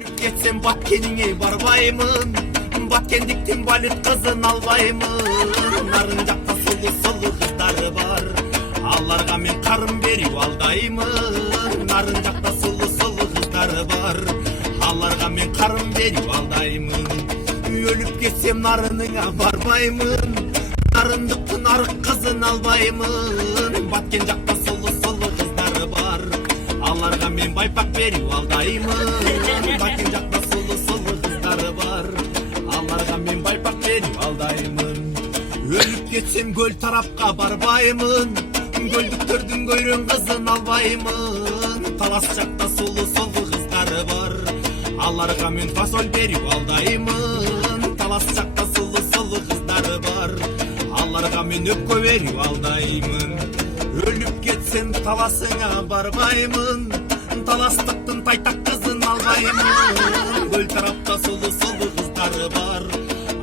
Кетсем баткениңе барбаймын, баткендиктин балет кызын албаймын. Нарын жакта сулуу кыздары бар, аларга мен карын берип алдаймын. Нарын жакта сулуу кыздары бар, аларга мен карын берип алдаймын. Өлүп кетсем нарыныңа барбаймын, нарындыктын арык кызын албаймын. Баткен жакта сулуу кыздары бар, аларга мен байпак берип алдаймын. Баткен жакта сулуу кыздары бар, аларга мен байпак берип алдаймын. Өлүп кетсем көл тарапка барбаймын, көлдүктөрдүн көйрөн кызын албаймын. Талас жакта сулуу кыздары бар, аларга мен фасоль берип алдаймын. Талас жакта сулуу кыздары бар, аларга мен өпкө берип алдаймын. Өлүп кетсем таласыңа барбаймын, таластыктын тайтак кызын албаймын. Көл тарапта сулуу кыздары бар,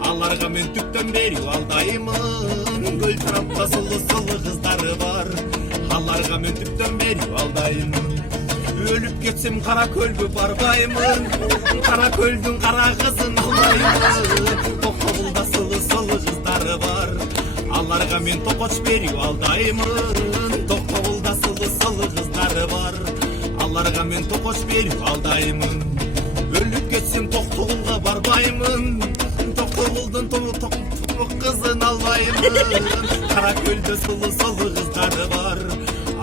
аларга мен түптөн берип алдаймын. Көл тарапта сулуу кыздары бар, аларга мен түптөн берип алдаймын. Өлүп кетсем кара көлгө барбаймын, кара көлдүн кара кызын албаймын. Токтобулда сулуу кыздары бар, аларга мен токоч берип алдаймын. Токтобулда сулуу кыздары бар, аларга мен токоч берип алдаймын. Өлүп кетсем Токтогулга барбаймын, Токтогулдун кызын албаймын. Кара көлдө сулуу кыздары бар,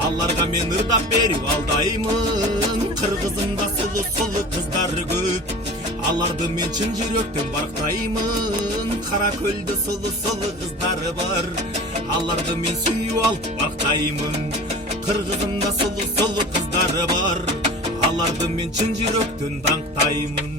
аларга мен ырдап берип алдаймын. Кыргызымда сулуу кыздары көп, аларды мен чын жүрөктөн барктаймын. Кара көлдө сулуу кыздары бар, аларды мен сүйүп алып барктаймын. Кыргызымда сулуу кыздары бар, аларды мен чын жүрөктөн даңктаймын.